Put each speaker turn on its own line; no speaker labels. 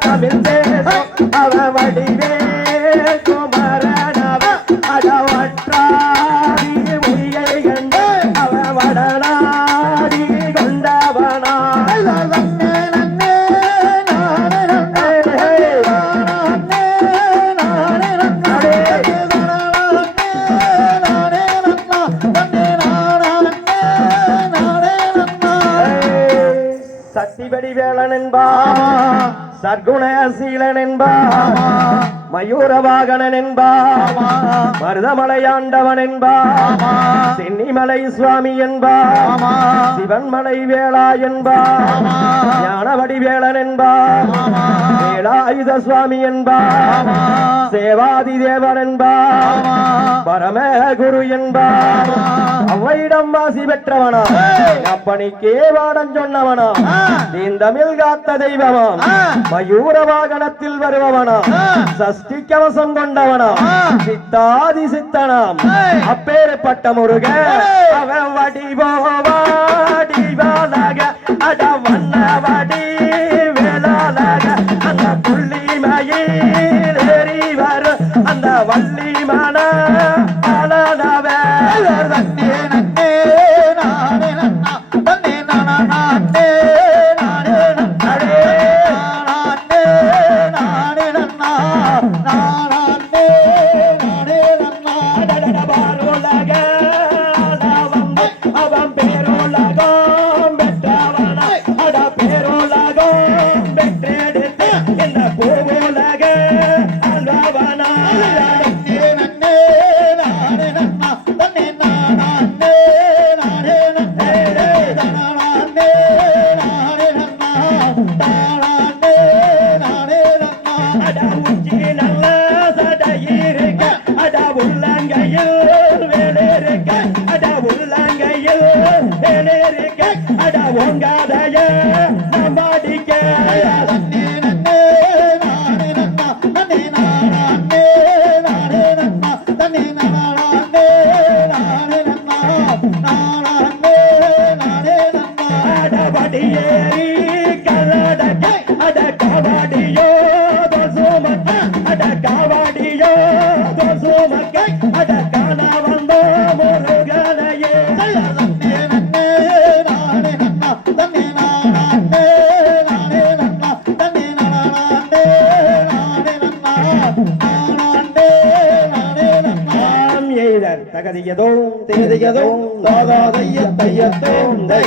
தமிழ் தேசம் அவ வடிவே குமரனவ அடவ சக்திபடி வேளன் என்பா சர்க்குணசீலன் என்பா. மயூர வாகனன் என்பா. மருதமலையாண்டவன் என்பா. சென்னிமலை சுவாமி என்பா. சிவன்மலை வேளா என்பா. ஞானவடி வேளன் என்பா. வேலாயுத சுவாமி என்பா. சேவாதி தேவன் என்பா. பரம குரு என்பா. அவ்வையிடம் வாசி பெற்றவனா. அப்பனிக்கே வாடம் சொன்னவனா. தீந்தமிழ் காத்த தெய்வமாம் மயூர வாகனத்தில் வருபவனா. சஷ்டி கவசம் கொண்டவனா சித்தாதி சித்தனாம் அப்பேற்பட்ட முருக அவன் வடிவோ வாடிவாலாக அட வண்ண வடி வேளாளாக அந்த புள்ளிமயில் ஏறி வரும் அந்த வள்ளி அட காவாடியோ தோசோ அட அட காலாவா ஆம் எய்தர் தகதியதோ தேதியதோ தாதா தைய தை